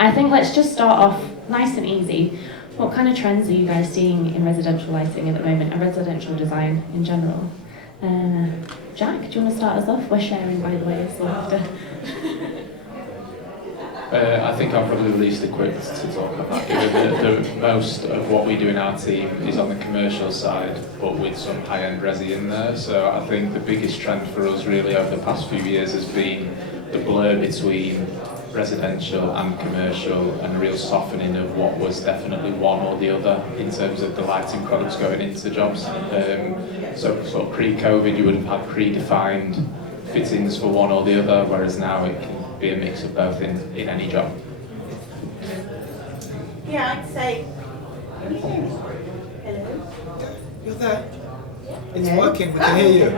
I think let's just start off nice and easy. What kind of trends are you guys seeing in residential lighting at the moment and residential design in general? Jack, do you want to start us off? We're sharing, by the way, so after. I think I'm probably the least equipped to talk about it. The most of what we do in our team is on the commercial side, but with some high-end resi in there. So I think the biggest trend for us really over the past few years has been the blur between residential and commercial, and a real softening of what was definitely one or the other in terms of the lighting products going into jobs. So pre-COVID you would have had predefined fittings for one or the other, whereas now it can be a mix of both in any job. Yeah, I'd say. Hello. You're there. It's working, we can hear you.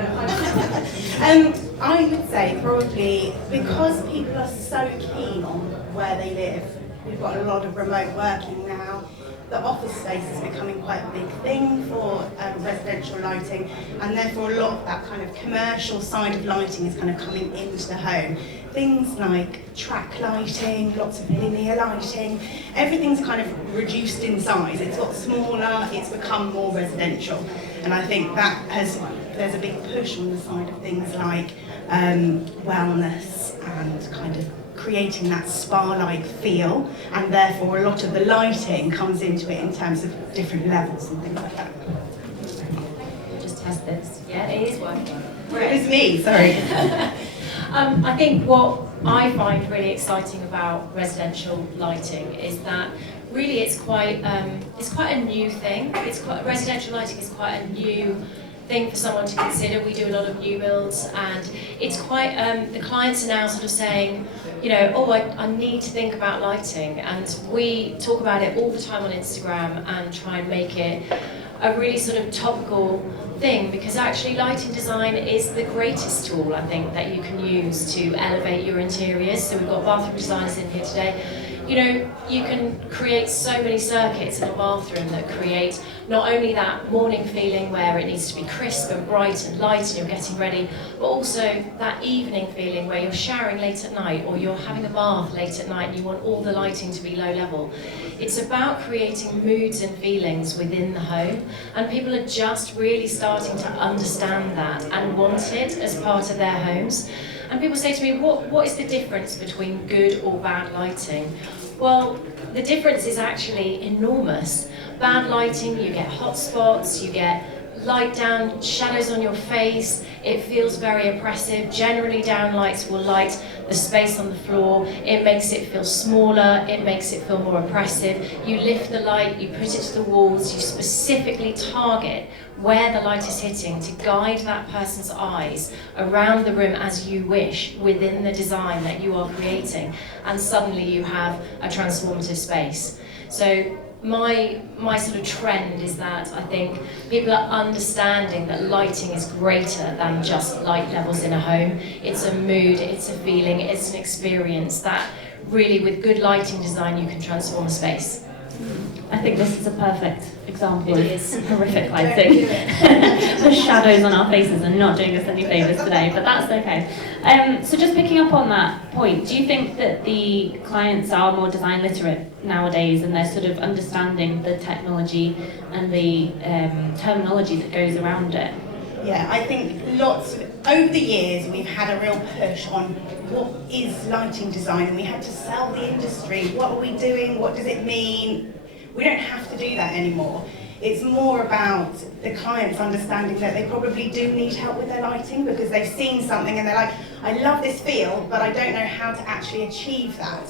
I would say probably because people are so keen on where they live, we've got a lot of remote working now. The office space is becoming quite a big thing for residential lighting, and therefore a lot of that kind of commercial side of lighting is kind of coming into the home. Things like track lighting, lots of linear lighting, everything's kind of reduced in size. It's got smaller, it's become more residential. And I think there's a big push on the side of things like wellness and kind of creating that spa-like feel, and therefore a lot of the lighting comes into it in terms of different levels and things like that. Just test this. Yeah, it is working. It was me, sorry. I think what I find really exciting about residential lighting is that really it's quite a new thing. Residential lighting is quite a new thing for someone to consider. We do a lot of new builds, and it's quite the clients are now sort of saying, you know, oh, I need to think about lighting, and we talk about it all the time on Instagram and try and make it a really sort of topical thing, because actually lighting design is the greatest tool, I think, that you can use to elevate your interiors. So we've got bathroom designers in here today. You know, you can create so many circuits in a bathroom that create not only that morning feeling where it needs to be crisp and bright and light and you're getting ready, but also that evening feeling where you're showering late at night or you're having a bath late at night and you want all the lighting to be low level. It's about creating moods and feelings within the home, and people are just really starting to understand that and want it as part of their homes. And people say to me, what is the difference between good or bad lighting? Well, the difference is actually enormous. Bad lighting, you get hot spots, you get light down, shadows on your face, it feels very oppressive. Generally down lights will light the space on the floor, it makes it feel smaller, it makes it feel more oppressive. You lift the light, you put it to the walls, you specifically target where the light is hitting to guide that person's eyes around the room as you wish within the design that you are creating, and suddenly you have a transformative space. So my sort of trend is that I think people are understanding that lighting is greater than just light levels in a home. It's a mood, it's a feeling, it's an experience that really with good lighting design you can transform a space. I think this is a perfect example It of is. horrific lighting. The shadows on our faces are not doing us any favours today, but that's okay. So just picking up on that point, do you think that the clients are more design literate nowadays and they're sort of understanding the technology and the terminology that goes around it? Yeah, I think over the years we've had a real push on what is lighting design, and we had to sell the industry. What are we doing? What does it mean? We don't have to do that anymore. It's more about the clients understanding that they probably do need help with their lighting because they've seen something and they're like, I love this feel, but I don't know how to actually achieve that.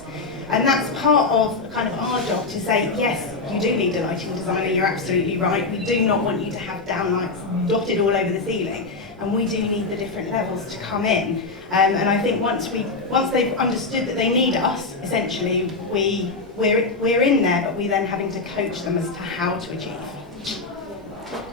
And that's part of kind of our job to say, yes, you do need a lighting designer, you're absolutely right. We do not want you to have downlights dotted all over the ceiling. And we do need the different levels to come in. And I think once they've understood that they need us, essentially, we're in there, but we're then having to coach them as to how to achieve.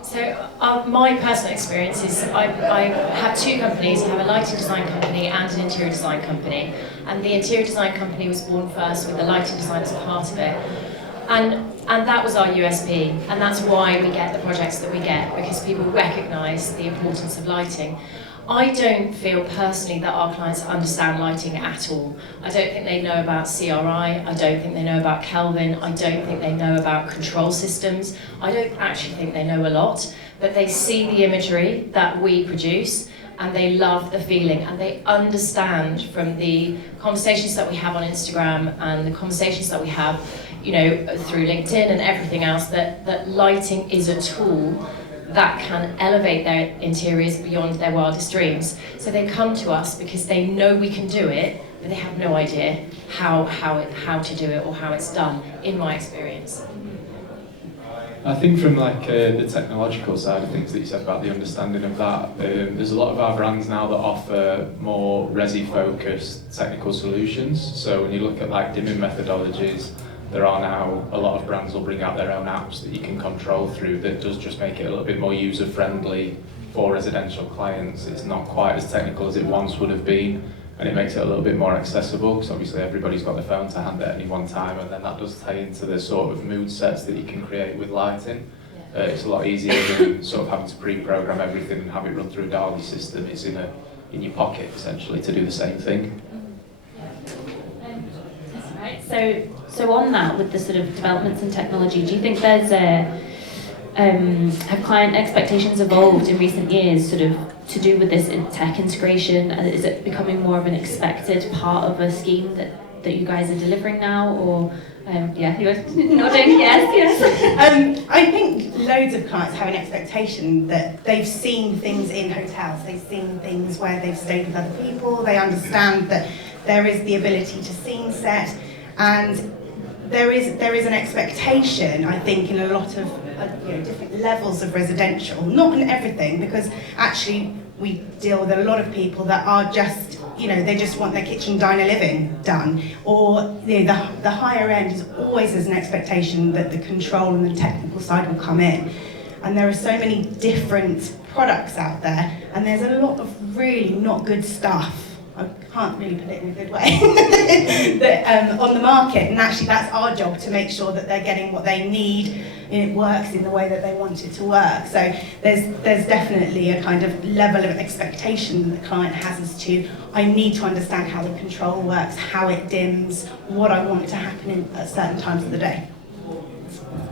So my personal experience is I have two companies. I have a lighting design company and an interior design company. And the interior design company was born first with the lighting design as part of it. And that was our USP, and that's why we get the projects that we get, because people recognise the importance of lighting. I don't feel personally that our clients understand lighting at all. I don't think they know about CRI, I don't think they know about Kelvin, I don't think they know about control systems. I don't actually think they know a lot, but they see the imagery that we produce and they love the feeling and they understand from the conversations that we have on Instagram and the conversations that we have, you know, through LinkedIn and everything else, that lighting is a tool that can elevate their interiors beyond their wildest dreams. So they come to us because they know we can do it, but they have no idea how to do it or how it's done, in my experience. I think from like the technological side of things that you said about the understanding of that, there's a lot of our brands now that offer more resi-focused technical solutions. So when you look at like dimming methodologies, there are now a lot of brands will bring out their own apps that you can control through that does just make it a little bit more user-friendly for residential clients. It's not quite as technical as it once would have been, and it makes it a little bit more accessible because obviously everybody's got their phone to hand at any one time, and then that does tie into the sort of mood sets that you can create with lighting. It's a lot easier than sort of having to pre-program everything and have it run through a DALI system. It's in your pocket essentially to do the same thing. Right. So on that, with the sort of developments in technology, do you think there's have client expectations evolved in recent years, sort of to do with this tech integration? Is it becoming more of an expected part of a scheme that you guys are delivering now, or yeah, you're nodding, yes. I think loads of clients have an expectation that they've seen things in hotels, they've seen things where they've stayed with other people, they understand that there is the ability to scene set, and there is an expectation, I think, in a lot of different levels of residential, not in everything, because actually we deal with a lot of people that are just, they just want their kitchen, diner, living done, or the higher end is always as an expectation that the control and the technical side will come in. And there are so many different products out there, and there's a lot of really not good stuff, I can't really put it in a good way, that, on the market, and actually that's our job to make sure that they're getting what they need and it works in the way that they want it to work. So there's definitely a kind of level of expectation that the client has as to, I need to understand how the control works, how it dims, what I want to happen at certain times of the day.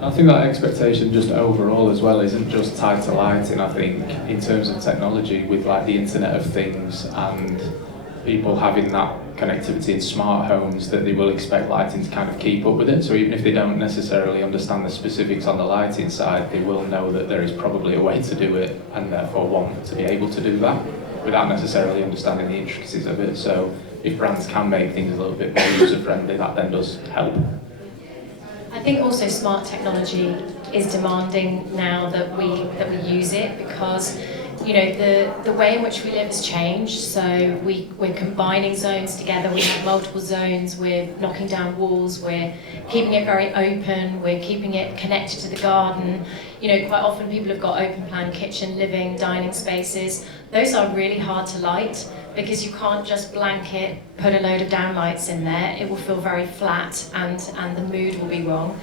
I think that expectation just overall as well isn't just tied to lighting. I think in terms of technology with like the Internet of Things and people having that connectivity in smart homes, that they will expect lighting to kind of keep up with it. So even if they don't necessarily understand the specifics on the lighting side, they will know that there is probably a way to do it and therefore want to be able to do that without necessarily understanding the intricacies of it. So if brands can make things a little bit more user-friendly, that then does help. I think also smart technology is demanding now that we use it, because the way in which we live has changed. So we're combining zones together, we have multiple zones, we're knocking down walls, we're keeping it very open, we're keeping it connected to the garden. Quite often people have got open plan kitchen, living, dining spaces. Those are really hard to light because you can't just blanket, put a load of downlights in there. It will feel very flat and the mood will be wrong.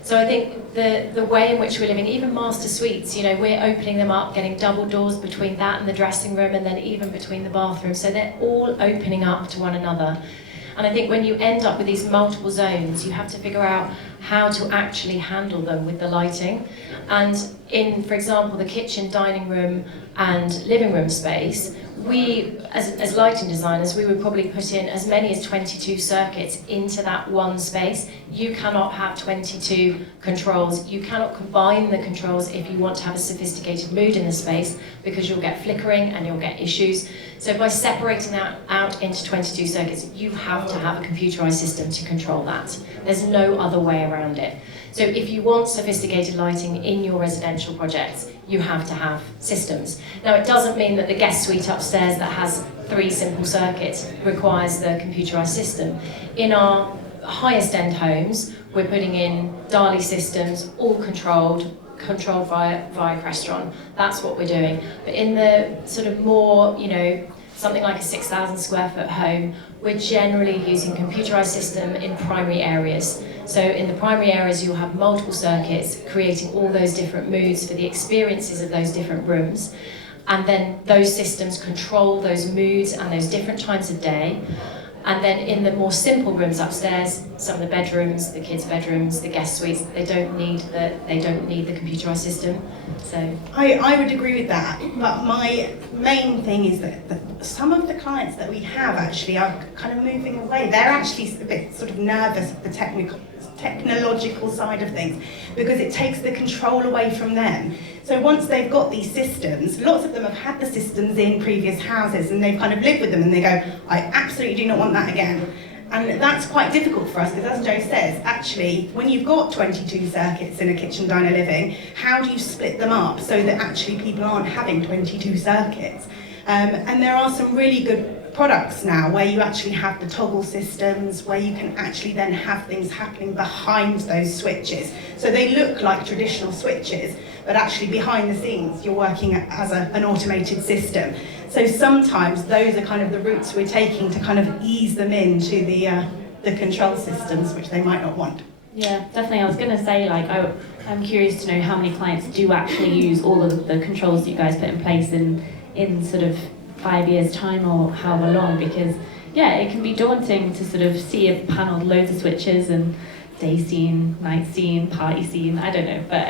So I think the way in which we're living, even master suites, we're opening them up, getting double doors between that and the dressing room, and then even between the bathrooms. So they're all opening up to one another. And I think when you end up with these multiple zones, you have to figure out how to actually handle them with the lighting. And in, for example, the kitchen, dining room and living room space, we, as lighting designers, we would probably put in as many as 22 circuits into that one space. You cannot have 22 controls. You cannot combine the controls if you want to have a sophisticated mood in the space, because you'll get flickering and you'll get issues. So by separating that out into 22 circuits, you have to have a computerized system to control that. There's no other way around it. So if you want sophisticated lighting in your residential projects, you have to have systems. Now, it doesn't mean that the guest suite upstairs that has 3 simple circuits requires the computerized system. In our highest end homes, we're putting in DALI systems, all controlled via Crestron. That's what we're doing. But in the sort of more, something like a 6,000 square foot home, we're generally using computerized system in primary areas. So in the primary areas, you'll have multiple circuits creating all those different moods for the experiences of those different rooms. and then those systems control those moods and those different times of day. And then in the more simple rooms upstairs, some of the bedrooms, the kids' bedrooms, the guest suites, they don't need the computerized system. So I would agree with that, but my main thing is that some of the clients that we have actually are kind of moving away. They're actually a bit sort of nervous of the technological side of things because it takes the control away from them. So once they've got these systems, lots of them have had the systems in previous houses and they've kind of lived with them and they go, I absolutely do not want that again. And that's quite difficult for us because, as Joe says, actually, when you've got 22 circuits in a kitchen, diner, living, how do you split them up so that actually people aren't having 22 circuits? And there are some really good products now where you actually have the toggle systems, where you can actually then have things happening behind those switches. So they look like traditional switches, but actually behind the scenes, you're working as an automated system. So sometimes those are kind of the routes we're taking to kind of ease them into the control systems, which they might not want. Yeah, definitely. I was going to say, like, I'm curious to know how many clients do actually use all of the controls that you guys put in place in sort of 5 years' time or however long, because, yeah, it can be daunting to sort of see a panel, loads of switches and day scene, night scene, party scene, I don't know, but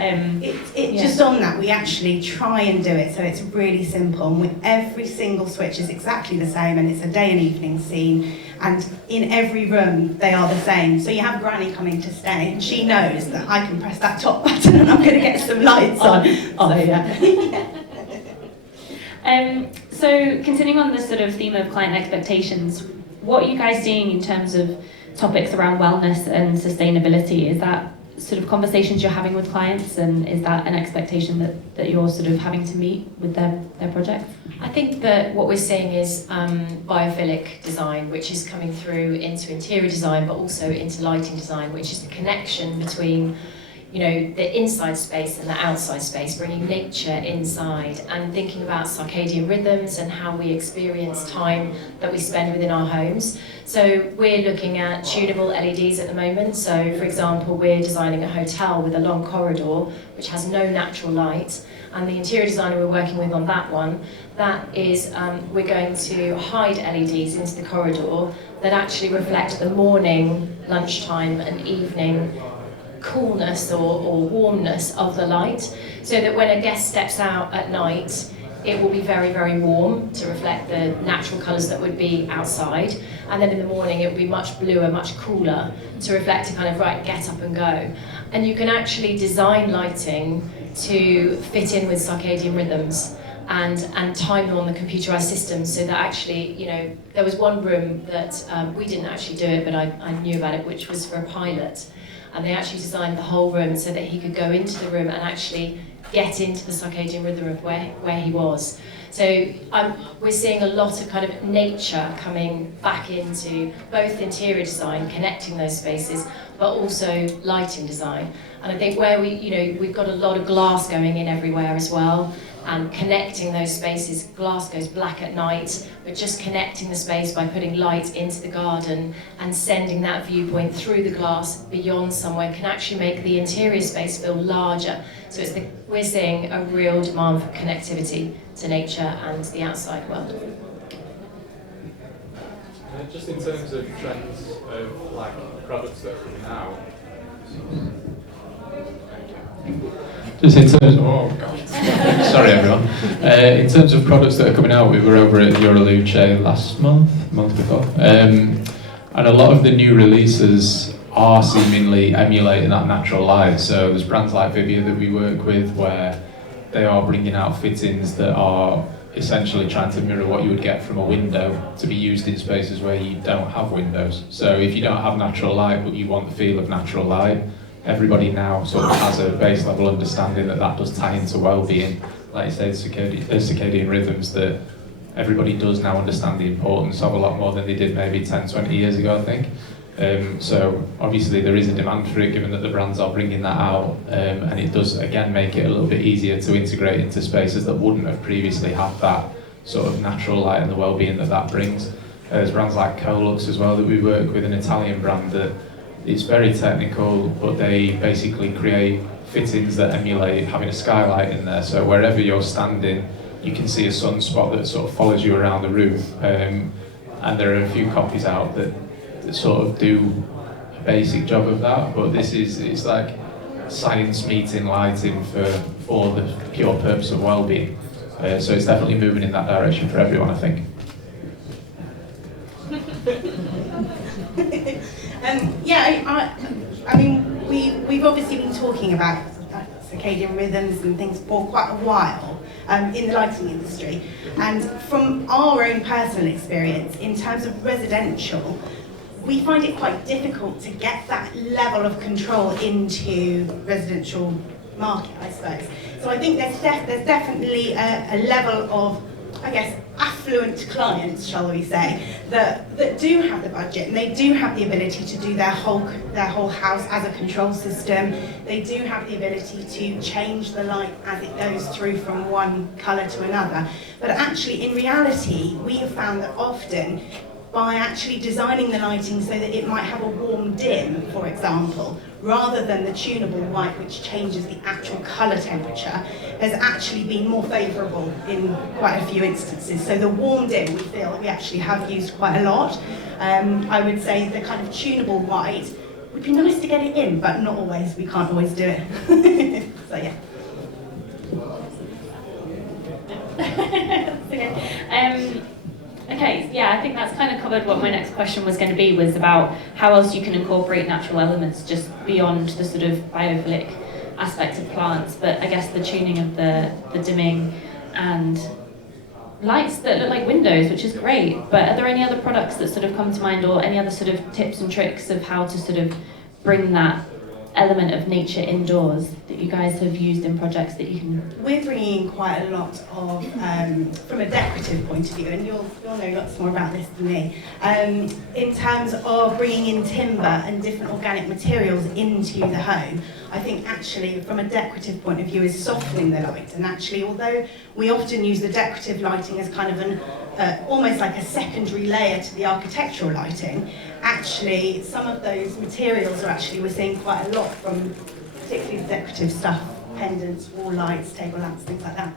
yeah. Just on that, we actually try and do it so it's really simple, and with every single switch is exactly the same, and it's a day and evening scene, and in every room they are the same. So you have Granny coming to stay, and she knows that I can press that top button and I'm going to get some lights on. So yeah. So continuing on this sort of theme of client expectations, what are you guys seeing in terms of topics around wellness and sustainability? Is that sort of conversations you're having with clients, and is that an expectation that you're sort of having to meet with their projects? I think that what we're seeing is biophilic design, which is coming through into interior design, but also into lighting design, which is the connection between, you know, the inside space and the outside space, bringing nature inside and thinking about circadian rhythms and how we experience time that we spend within our homes. So we're looking at tunable LEDs at the moment. So for example, we're designing a hotel with a long corridor which has no natural light, and the interior designer we're working with on that one, that is, we're going to hide LEDs into the corridor that actually reflect the morning, lunchtime and evening coolness or warmness of the light, so that when a guest steps out at night, it will be very, very warm to reflect the natural colours that would be outside, and then in the morning it will be much bluer, much cooler to reflect a kind of right, get up and go. And you can actually design lighting to fit in with circadian rhythms and time them on the computerized systems, so that actually, you know, there was one room that we didn't actually do it, but I knew about it, which was for a pilot. And they actually designed the whole room so that he could go into the room and actually get into the circadian rhythm of where he was. So we're seeing a lot of kind of nature coming back into both interior design, connecting those spaces, but also lighting design. And I think where we've got a lot of glass going in everywhere as well, and connecting those spaces. Glass goes black at night, but just connecting the space by putting light into the garden and sending that viewpoint through the glass beyond somewhere can actually make the interior space feel larger. So we're seeing a real demand for connectivity to nature and the outside world. Just in terms of trends of like products that are coming out. Just in terms of, oh gosh, sorry everyone. In terms of products that are coming out, we were over at Euroluce last month before, and a lot of the new releases are seemingly emulating that natural light. So there's brands like Vivia that we work with where they are bringing out fittings that are essentially trying to mirror what you would get from a window to be used in spaces where you don't have windows. So if you don't have natural light but you want the feel of natural light, everybody now sort of has a base level understanding that does tie into well-being. Like you say, circadian rhythms, that everybody does now understand the importance of a lot more than they did maybe 10, 20 years ago, I think. So obviously there is a demand for it, given that the brands are bringing that out, and it does again make it a little bit easier to integrate into spaces that wouldn't have previously had that sort of natural light and the well-being that brings. There's brands like Colux as well that we work with, an Italian brand that it's very technical, but they basically create fittings that emulate having a skylight in there. So wherever you're standing, you can see a sunspot that sort of follows you around the room. And there are a few copies out that sort of do a basic job of that, but it's like science meeting lighting for the pure purpose of well-being. So it's definitely moving in that direction for everyone, I think. I mean, we've obviously been talking about circadian rhythms and things for quite a while in the lighting industry. And from our own personal experience, in terms of residential, we find it quite difficult to get that level of control into residential market, I suppose. So I think there's definitely a level of, I guess, affluent clients, shall we say, that do have the budget and they do have the ability to do their whole house as a control system. They do have the ability to change the light as it goes through from one colour to another. But actually, in reality, we have found that often, by actually designing the lighting so that it might have a warm dim, for example, rather than the tunable white, which changes the actual colour temperature, has actually been more favourable in quite a few instances. So the warm dim, we feel we actually have used quite a lot. I would say the kind of tunable white would be nice to get it in, but not always. We can't always do it. So yeah. Okay, yeah, I think that's kind of covered what my next question was going to be, was about how else you can incorporate natural elements just beyond the sort of biophilic aspect of plants, but I guess the tuning of the dimming and lights that look like windows, which is great. But are there any other products that sort of come to mind, or any other sort of tips and tricks of how to sort of bring that element of nature indoors that you guys have used in projects that you can... We're bringing in quite a lot of, from a decorative point of view, and you'll know lots more about this than me, in terms of bringing in timber and different organic materials into the home. I think actually from a decorative point of view is softening the light, and actually although we often use the decorative lighting as kind of an almost like a secondary layer to the architectural lighting, actually some of those materials are actually, we're seeing quite a lot from particularly the decorative stuff, pendants, wall lights, table lamps, things like that.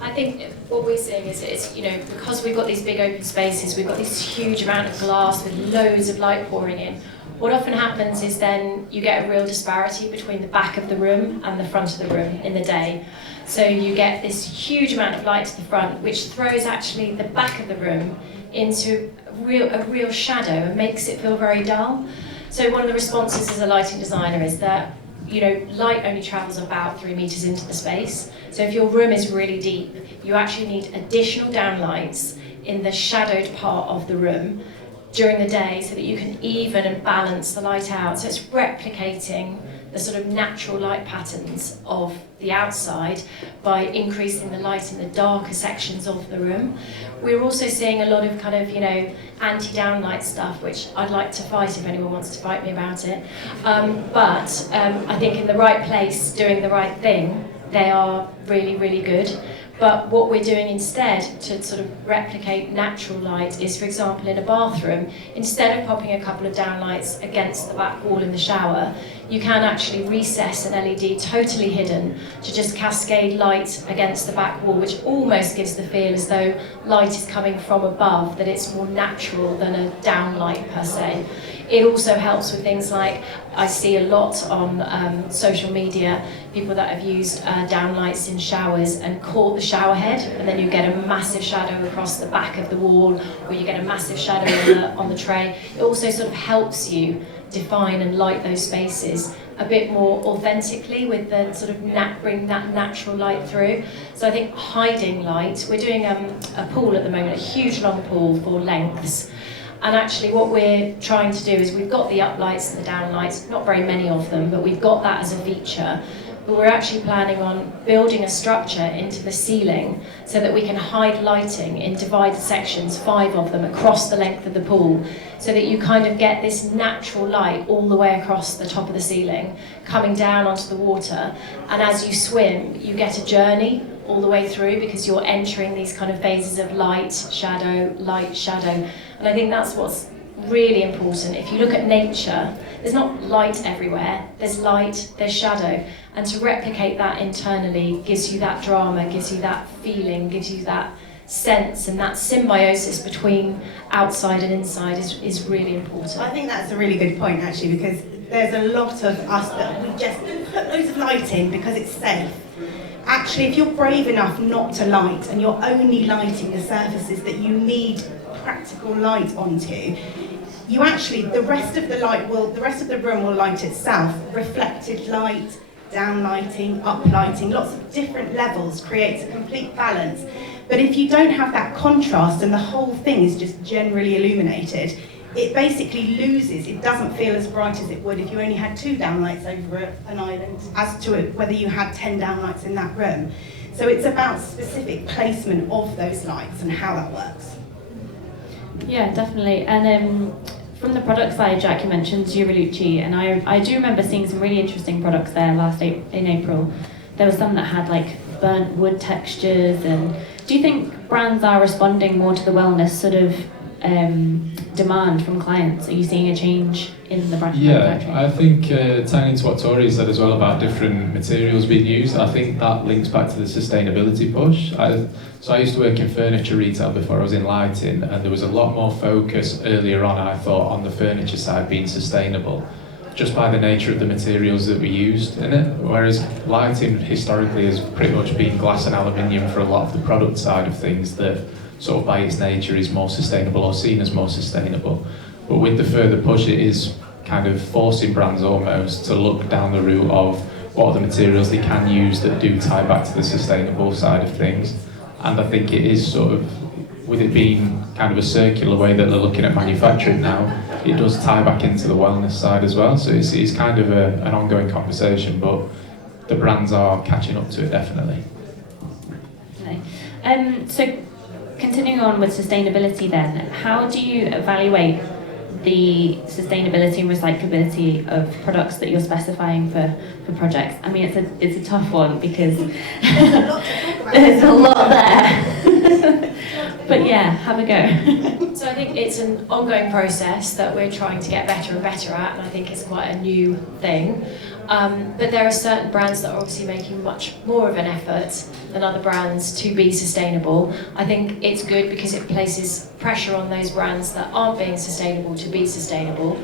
I think what we're seeing is, you know, because we've got these big open spaces, we've got this huge amount of glass with loads of light pouring in. What often happens is then you get a real disparity between the back of the room and the front of the room in the day. So you get this huge amount of light to the front, which throws actually the back of the room into a real shadow and makes it feel very dull. So one of the responses as a lighting designer is that, you know, light only travels about 3 meters into the space. So if your room is really deep, you actually need additional downlights in the shadowed part of the room during the day so that you can even and balance the light out. So it's replicating the sort of natural light patterns of the outside by increasing the light in the darker sections of the room. We're also seeing a lot of kind of, you know, anti-downlight stuff, which I'd like to fight if anyone wants to fight me about it. But I think in the right place, doing the right thing, they are really, really good. But what we're doing instead to sort of replicate natural light is, for example, in a bathroom, instead of popping a couple of downlights against the back wall in the shower, you can actually recess an LED totally hidden to just cascade light against the back wall, which almost gives the feel as though light is coming from above, that it's more natural than a downlight per se. It also helps with things like, I see a lot on social media, people that have used downlights in showers and caught the shower head, and then you get a massive shadow across the back of the wall, or you get a massive shadow on the tray. It also sort of helps you define and light those spaces a bit more authentically with the sort of bring that natural light through. So I think hiding light, we're doing a pool at the moment, a huge long pool for lengths. And actually what we're trying to do is we've got the uplights and the downlights, not very many of them, but we've got that as a feature. But we're actually planning on building a structure into the ceiling so that we can hide lighting in divided sections, 5 of them, across the length of the pool, so that you kind of get this natural light all the way across the top of the ceiling, coming down onto the water. And as you swim, you get a journey all the way through because you're entering these kind of phases of light, shadow, and I think that's what's really important. If you look at nature, there's not light everywhere, there's light, there's shadow. And to replicate that internally gives you that drama, gives you that feeling, gives you that sense, and that symbiosis between outside and inside is really important. I think that's a really good point actually, because there's a lot of us that we just put loads of light in because it's safe. Actually, if you're brave enough not to light and you're only lighting the surfaces that you need practical light onto, you actually, the rest of the room will light itself. Reflected light, down lighting, up lighting, lots of different levels creates a complete balance. But if you don't have that contrast and the whole thing is just generally illuminated, it basically loses. It doesn't feel as bright as it would if you only had 2 downlights over an island, as to whether you had 10 downlights in that room. So it's about specific placement of those lights and how that works. Yeah, definitely. And from the product side, Jack, you mentioned Giovanlucci, and I do remember seeing some really interesting products there in April. There was some that had like burnt wood textures. And do you think brands are responding more to the wellness sort of demand from clients? Are you seeing a change in the brand manufacturing? Yeah, I think tying into what Tori said as well about different materials being used, I think that links back to the sustainability push. So I used to work in furniture retail before I was in lighting, and there was a lot more focus earlier on, I thought, on the furniture side being sustainable, just by the nature of the materials that we used in it. Whereas lighting historically has pretty much been glass and aluminium for a lot of the product side of things that sort of by its nature is more sustainable or seen as more sustainable. But with the further push, it is kind of forcing brands almost to look down the route of what are the materials they can use that do tie back to the sustainable side of things. And I think it is sort of, with it being kind of a circular way that they're looking at manufacturing now, it does tie back into the wellness side as well. So it's kind of an ongoing conversation, but the brands are catching up to it definitely. So continuing on with sustainability then, how do you evaluate the sustainability and recyclability of products that you're specifying for projects? I mean, it's a tough one because there's a lot there. But yeah, have a go. So I think it's an ongoing process that we're trying to get better and better at, and I think it's quite a new thing. But there are certain brands that are obviously making much more of an effort than other brands to be sustainable. I think it's good because it places pressure on those brands that aren't being sustainable to be sustainable.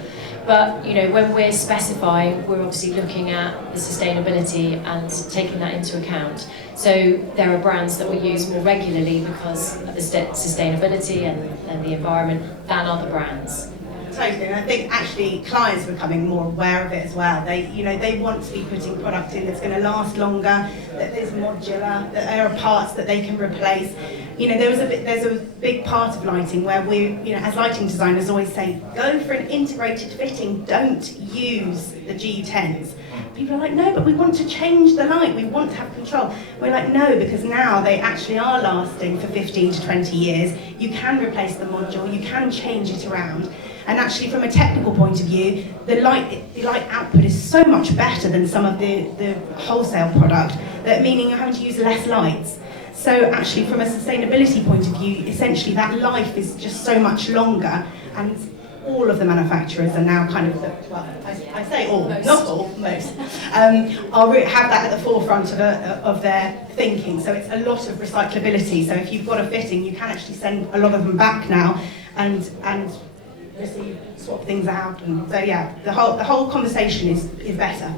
But you know, when we're specifying, we're obviously looking at the sustainability and taking that into account. So there are brands that we use more regularly because of the sustainability and the environment than other brands. Totally, and I think actually clients are becoming more aware of it as well. They want to be putting product in that's going to last longer, that is modular, that there are parts that they can replace. There's a big part of lighting where we, as lighting designers always say, go for an integrated fitting, don't use the G10s. People are like, no, but we want to change the light, we want to have control. We're like, no, because now they actually are lasting for 15 to 20 years. You can replace the module, you can change it around. And actually, from a technical point of view, the light output is so much better than some of the wholesale product, that meaning you're having to use less lights. So actually, from a sustainability point of view, essentially that life is just so much longer, and all of the manufacturers are now kind of, I say all, most. Not all, most, have that at the forefront of their thinking. So it's a lot of recyclability. So if you've got a fitting, you can actually send a lot of them back now, and swap things out, and so yeah, the whole conversation is better.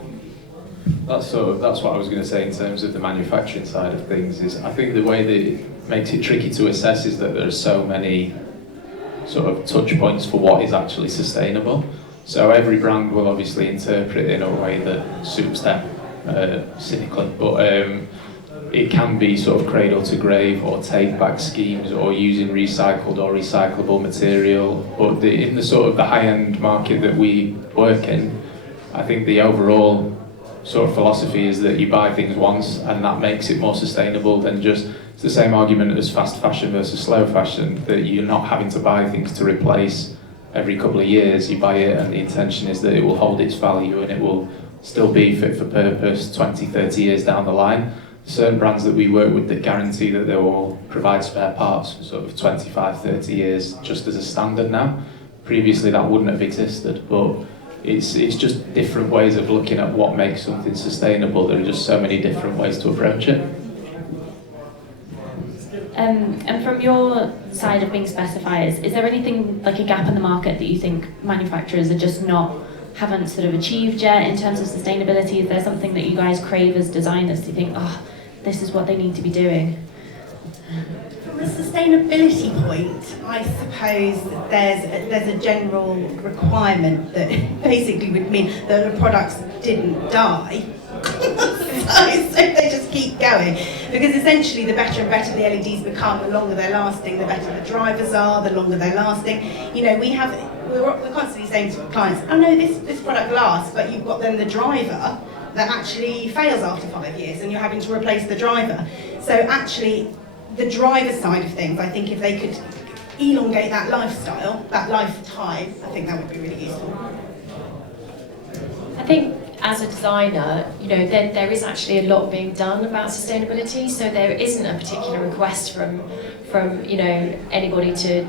That's what I was going to say in terms of the manufacturing side of things. Is I think the way that it makes it tricky to assess is that there are so many sort of touch points for what is actually sustainable. So every brand will obviously interpret it in a way that suits them, cynically, but it can be sort of cradle to grave or take back schemes or using recycled or recyclable material. But in the sort of the high end market that we work in, I think the overall sort of philosophy is that you buy things once and that makes it more sustainable than just, it's the same argument as fast fashion versus slow fashion, that you're not having to buy things to replace every couple of years. You buy it and the intention is that it will hold its value and it will still be fit for purpose 20, 30 years down the line. Certain brands that we work with that guarantee that they will provide spare parts for sort of 25, 30 years just as a standard now. previously that wouldn't have existed, but it's just different ways of looking at what makes something sustainable. There are just so many different ways to approach it. And from your side of being specifiers, is there anything like a gap in the market that you think manufacturers are just haven't sort of achieved yet in terms of sustainability? Is there something that you guys crave as designers? Do you think, this is what they need to be doing? From a sustainability point, I suppose that there's a general requirement that basically would mean that the products didn't die. so they just keep going. Because essentially the better and better the LEDs become, the longer they're lasting, the better the drivers are, the longer they're lasting. You know, we're constantly saying to clients, oh no, this product lasts, but you've got then the driver that actually fails after 5 years and you're having to replace the driver. So actually, the driver side of things, I think if they could elongate that lifestyle, that lifetime, I think that would be really useful. I think as a designer, you know, there is actually a lot being done about sustainability, so there isn't a particular request from you know, anybody to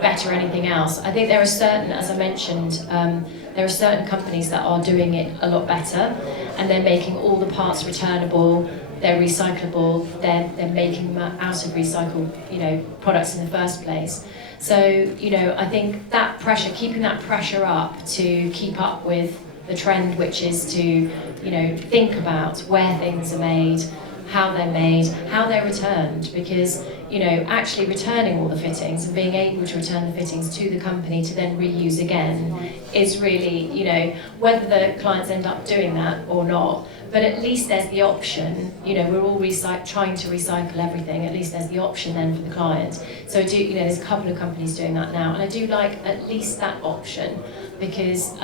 better anything else. I think there are certain, as I mentioned, there are certain companies that are doing it a lot better, and they're making all the parts returnable, they're recyclable, they're making them out of recycled, you know, products in the first place. So, you know, I think that pressure, keeping that pressure up to keep up with the trend, which is to, you know, think about where things are made, how they're returned, because, you know, actually returning all the fittings and being able to return the fittings to the company to then reuse again is really, you know, whether the clients end up doing that or not, but at least there's the option. You know, we're all trying to recycle everything, at least there's the option then for the client. So you know, there's a couple of companies doing that now, and I do like at least that option, because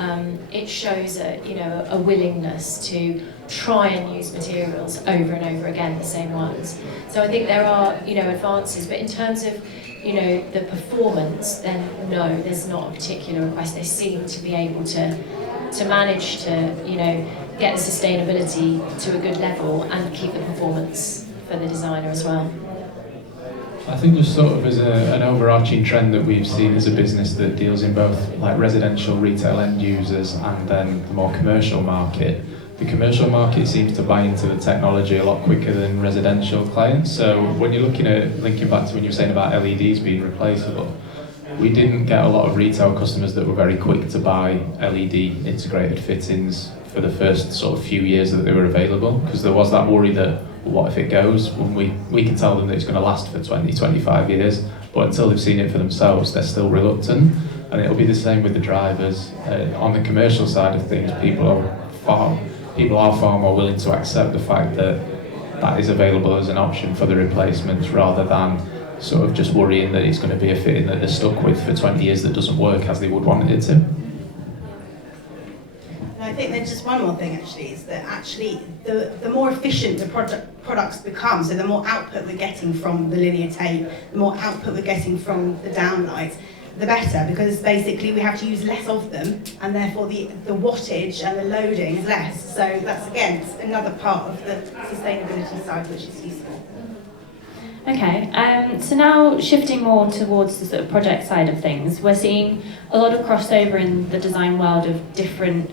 it shows a willingness to try and use materials over and over again, the same ones. So I think there are, you know, advances, but in terms of, you know, the performance, then no, there's not a particular request. They seem to be able to manage to, you know, get the sustainability to a good level and keep the performance for the designer as well. I think there's sort of an overarching trend that we've seen as a business that deals in both like residential retail end users and then the more commercial market. The commercial market seems to buy into the technology a lot quicker than residential clients. So when you're looking at, linking back to when you were saying about LEDs being replaceable, we didn't get a lot of retail customers that were very quick to buy LED integrated fittings for the first sort of few years that they were available, because there was that worry that, well, what if it goes? When we can tell them that it's going to last for 20, 25 years, but until they've seen it for themselves, they're still reluctant. And it'll be the same with the drivers. On the commercial side of things, people are far more willing to accept the fact that that is available as an option for the replacements, rather than sort of just worrying that it's going to be a fitting that they're stuck with for 20 years that doesn't work as they would want it to. I think there's just one more thing actually, is that actually the more efficient the products become, so the more output we're getting from the linear tape, the more output we're getting from the downlights, the better, because basically we have to use less of them, and therefore the wattage and the loading is less. So that's again another part of the sustainability side which is useful. Okay, so now shifting more towards the sort of project side of things, we're seeing a lot of crossover in the design world of different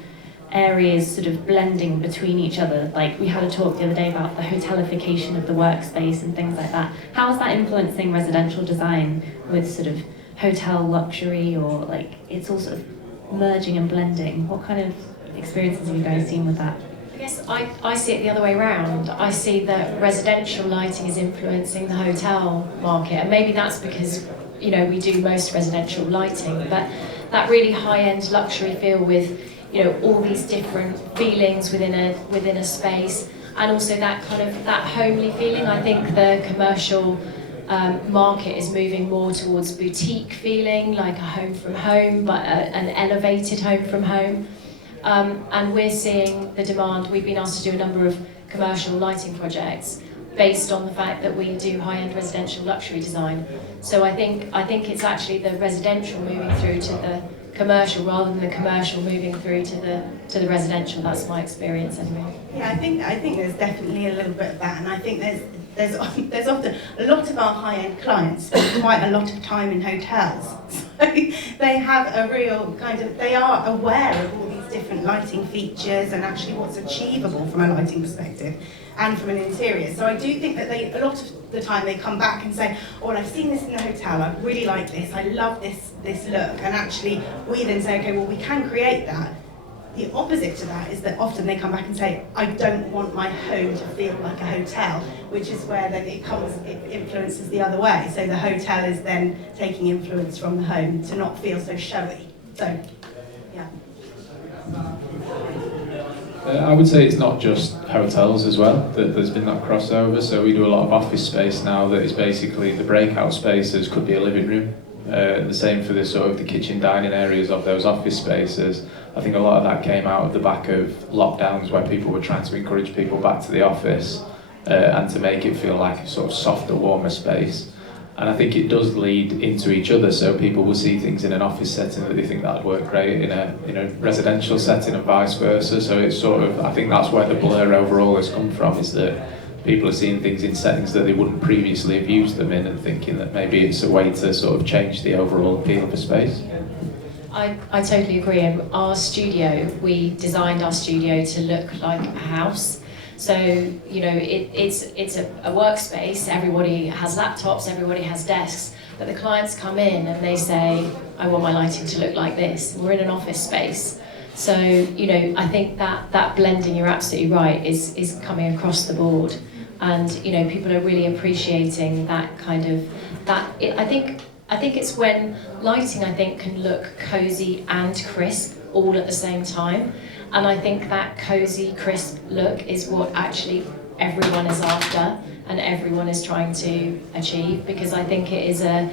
areas sort of blending between each other. Like we had a talk the other day about the hotelification of the workspace and things like that. How is that influencing residential design with sort of hotel luxury, or like it's all sort of merging and blending? What kind of experiences have you guys seen with that? I guess I see it the other way around. I see that residential lighting is influencing the hotel market, and maybe that's because, you know, we do most residential lighting, but that really high-end luxury feel with, you know, all these different feelings within a space, and also that kind of that homely feeling. I think the commercial market is moving more towards boutique feeling, like a home from home, but an elevated home from home. And we're seeing the demand. We've been asked to do a number of commercial lighting projects based on the fact that we do high-end residential luxury design. So I think it's actually the residential moving through to the commercial rather than the commercial moving through to the residential. That's my experience anyway. Yeah, I think there's definitely a little bit of that, and I think there's often a lot of our high-end clients spend quite a lot of time in hotels. So they have a real kind of, they are aware of all these different lighting features and actually what's achievable from a lighting perspective and from an interior. So I do think that a lot of the time they come back and say, oh, well, I've seen this in the hotel, I really like this, I love this look. And actually we then say, okay, well, we can create that. The opposite to that is that often they come back and say, I don't want my home to feel like a hotel, which is where then it influences the other way. So the hotel is then taking influence from the home to not feel so showy. So, yeah. I would say it's not just hotels as well, that there's been that crossover. So we do a lot of office space now that is basically the breakout spaces could be a living room. The same for the sort of the kitchen dining areas of those office spaces. I think a lot of that came out of the back of lockdowns where people were trying to encourage people back to the office and to make it feel like a sort of softer, warmer space. And I think it does lead into each other, so people will see things in an office setting that they think that would work great in a residential setting and vice versa. So it's sort of, I think that's where the blur overall has come from, is that people are seeing things in settings that they wouldn't previously have used them in and thinking that maybe it's a way to sort of change the overall appeal of a space. I totally agree. Our studio, we designed our studio to look like a house. So, you know, it's a workspace, everybody has laptops, everybody has desks, but the clients come in and they say, I want my lighting to look like this. We're in an office space. So, you know, I think that blending, you're absolutely right, is coming across the board. And, you know, people are really appreciating that kind of, I think it's when lighting, I think, can look cosy and crisp all at the same time. And I think that cosy, crisp look is what actually everyone is after and everyone is trying to achieve, because I think it is a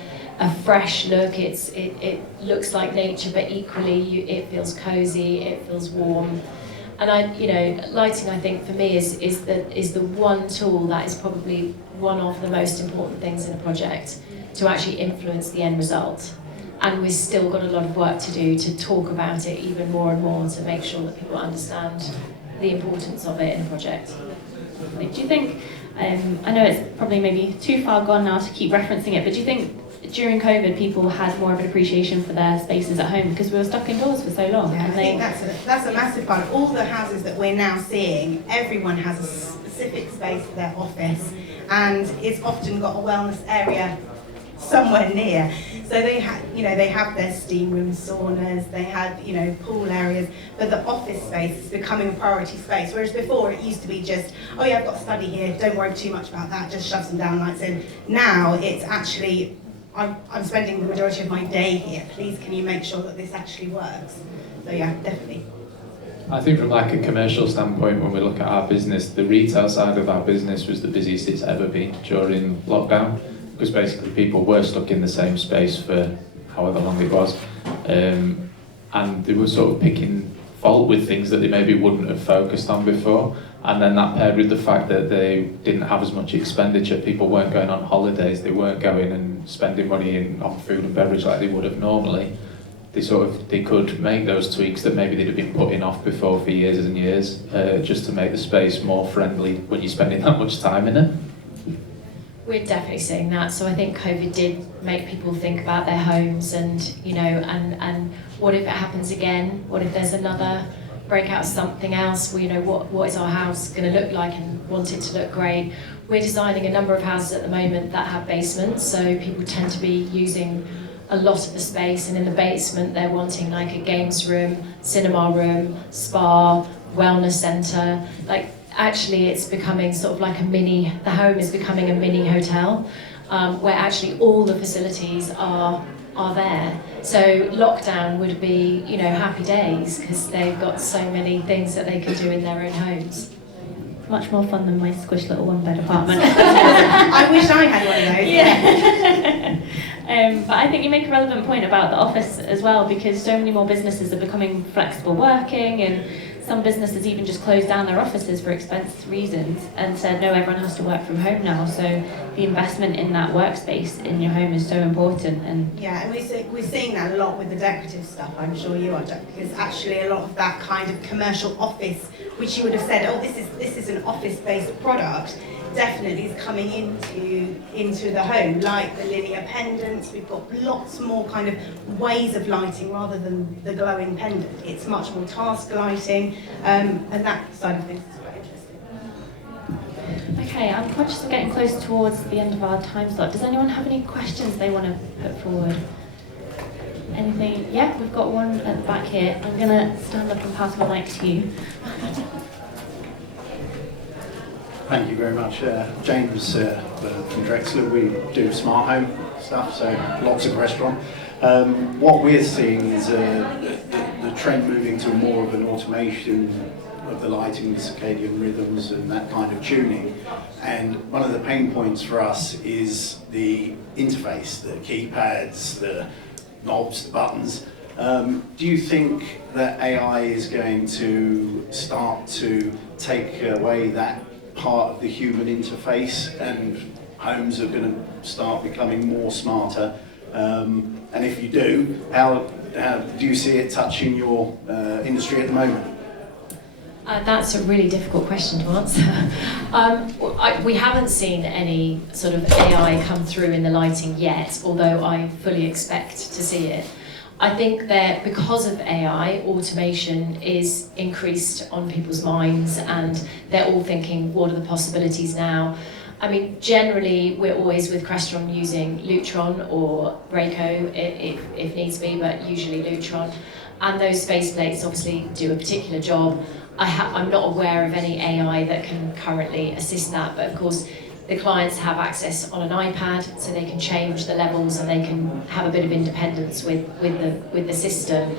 fresh look. It looks like nature, but equally it feels cosy, it feels warm. And lighting, I think, for me is the one tool that is probably one of the most important things in a project to actually influence the end result. And we've still got a lot of work to do to talk about it even more and more to make sure that people understand the importance of it in a project. Do you think, I know it's probably maybe too far gone now to keep referencing it, but do you think during COVID people had more of an appreciation for their spaces at home because we were stuck indoors for so long? Yeah, I think that's a massive part. All the houses that we're now seeing, everyone has a specific space for their office, and it's often got a wellness area somewhere near. So they have their steam rooms, saunas, they have, pool areas, but the office space is becoming a priority space. Whereas before it used to be just, oh yeah, I've got a study here, don't worry too much about that, just shove some down lights in. Now it's actually, I'm spending the majority of my day here, please can you make sure that this actually works? So yeah, definitely. I think from like a commercial standpoint, when we look at our business, the retail side of our business was the busiest it's ever been during lockdown, because basically people were stuck in the same space for however long it was, and they were sort of picking fault with things that they maybe wouldn't have focused on before, and then that paired with the fact that they didn't have as much expenditure. People weren't going on holidays, they weren't going and spending money on food and beverage like they would have normally. They could make those tweaks that maybe they'd have been putting off before for years and years, just to make the space more friendly when you're spending that much time in it. We're definitely seeing that. So I think COVID did make people think about their homes and, and what if it happens again? What if there's another breakout of something else? Well, what is our house going to look like, and want it to look great? We're designing a number of houses at the moment that have basements, so people tend to be using a lot of the space, and in the basement they're wanting like a games room, cinema room, spa, wellness centre. Like, actually it's becoming sort of like the home is becoming a mini hotel, where actually all the facilities are there. So lockdown would be, happy days, because they've got so many things that they can do in their own homes. Much more fun than my squished little one-bed apartment. I wish I had one of those. Yeah. But I think you make a relevant point about the office as well, because so many more businesses are becoming flexible working, and some businesses even just closed down their offices for expense reasons and said, no, everyone has to work from home now. So the investment in that workspace in your home is so important. And yeah, and we're seeing that a lot with the decorative stuff, I'm sure you are, because actually a lot of that kind of commercial office, which you would have said, oh, this is an office-based product, definitely is coming into the home, like the linear pendants. We've got lots more kind of ways of lighting rather than the glowing pendant. It's much more task lighting, and that side of things is quite interesting. Okay, I'm conscious of getting close towards the end of our time slot. Does anyone have any questions they want to put forward? Anything? Yeah, we've got one at the back here. I'm going to stand up and pass my mic to you. Thank you very much. James from Drexler, we do smart home stuff, so lots of restaurant. What we're seeing is the trend moving to more of an automation of the lighting, the circadian rhythms and that kind of tuning. And one of the pain points for us is the interface, the keypads, the knobs, the buttons. Do you think that AI is going to start to take away that part of the human interface and homes are going to start becoming more smarter? And if you do, how do you see it touching your industry at the moment? That's a really difficult question to answer. We haven't seen any sort of AI come through in the lighting yet, although I fully expect to see it. I think that because of AI, automation is increased on people's minds and they're all thinking, what are the possibilities now? I mean, generally, we're always with Crestron using Lutron or Rayco if needs be, but usually Lutron. And those space plates obviously do a particular job. I'm not aware of any AI that can currently assist that, but of course, the clients have access on an iPad, so they can change the levels and they can have a bit of independence with the system.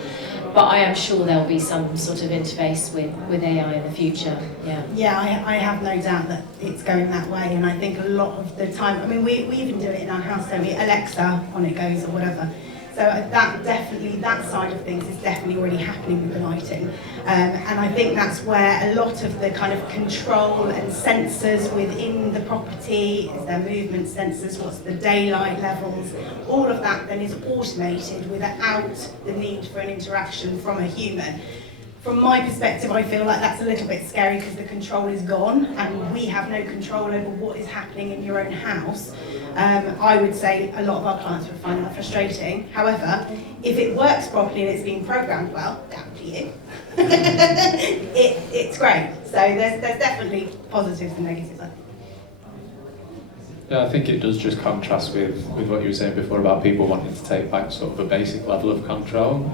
But I am sure there'll be some sort of interface with AI in the future. Yeah, I have no doubt that it's going that way, and I think a lot of the time, I mean, we even do it in our house, don't we? Alexa, on it goes or whatever. So that side of things is definitely already happening with the lighting. And I think that's where a lot of the kind of control and sensors within the property, is there movement sensors, what's the daylight levels, all of that then is automated without the need for an interaction from a human. From my perspective, I feel like that's a little bit scary because the control is gone and we have no control over what is happening in your own house. I would say a lot of our clients would find that frustrating. However, if it works properly and it's being programmed well, down to you, it's great. So there's definitely positives and negatives, I think. Yeah, I think it does just contrast with what you were saying before about people wanting to take back sort of a basic level of control.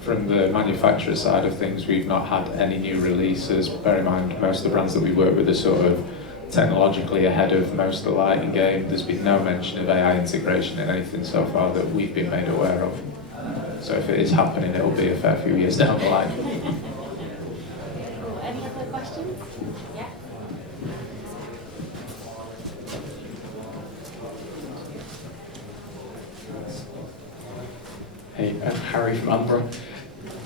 From the manufacturer side of things, we've not had any new releases. Bear in mind, most of the brands that we work with are sort of technologically ahead of most of the lighting game. There's been no mention of AI integration in anything so far that we've been made aware of. So if it is happening, it'll be a fair few years down the line. Cool. Any other questions? Yeah. Hey, Harry from Umbra.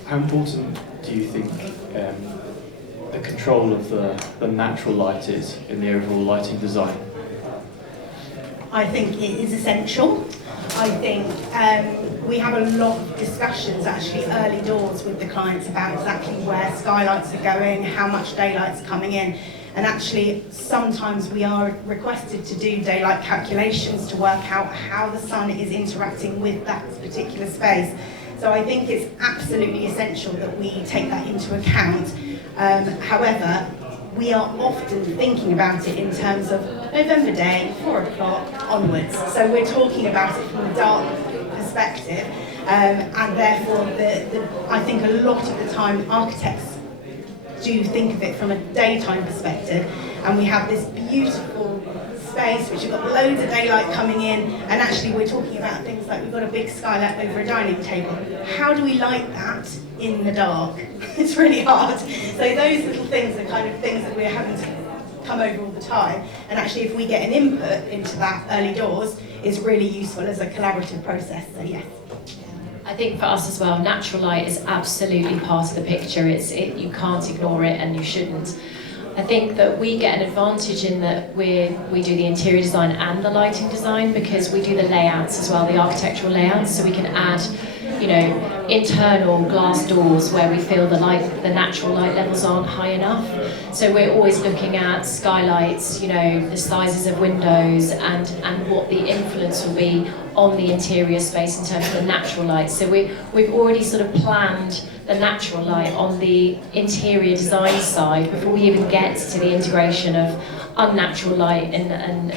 How important do you think the control of the natural light is in the overall lighting design? I think it is essential. I think we have a lot of discussions actually early doors with the clients about exactly where skylights are going, how much daylight's coming in. And actually, sometimes we are requested to do daylight calculations to work out how the sun is interacting with that particular space. So I think it's absolutely essential that we take that into account. However, we are often thinking about it in terms of November day, 4 o'clock onwards. So we're talking about it from a dark perspective. And therefore, I think a lot of the time, architects do think of it from a daytime perspective, and we have this beautiful space which has got loads of daylight coming in, and actually we're talking about things like we've got a big skylight over a dining table. How do we light that in the dark? It's really hard. So those little things are kind of things that we're having to come over all the time, and actually if we get an input into that early doors, it's really useful as a collaborative process, so yes. I think for us as well, natural light is absolutely part of the picture. You can't ignore it, and you shouldn't. I think that we get an advantage in that we do the interior design and the lighting design, because we do the layouts as well, the architectural layouts, so we can add internal glass doors where we feel the natural light levels aren't high enough. So we're always looking at skylights, the sizes of windows and what the influence will be on the interior space in terms of the natural light. So we've already sort of planned the natural light on the interior design side before we even get to the integration of unnatural light and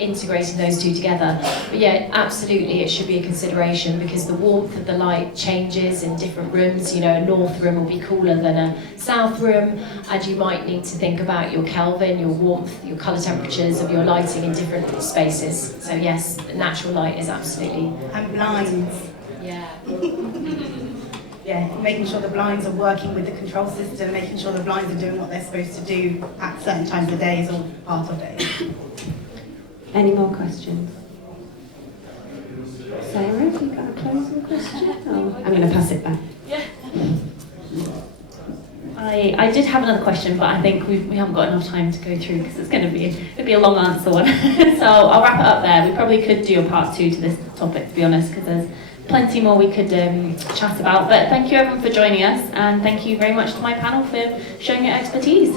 integrating those two together. But yeah, absolutely it should be a consideration because the warmth of the light changes in different rooms. A north room will be cooler than a south room, and you might need to think about your Kelvin, your warmth, your colour temperatures of your lighting in different spaces. So yes, natural light is absolutely... And blinds. Yeah. Yeah, making sure the blinds are working with the control system, making sure the blinds are doing what they're supposed to do at certain times of days or part of days. Any more questions? Sarah, have you got a closing question? Oh, I'm going to pass it back. Yeah. I did have another question, but I think we haven't got enough time to go through because it's going to be a long answer one. So I'll wrap it up there. We probably could do a part 2 to this topic, to be honest, because there's plenty more we could chat about. But thank you everyone for joining us, and thank you very much to my panel for showing your expertise.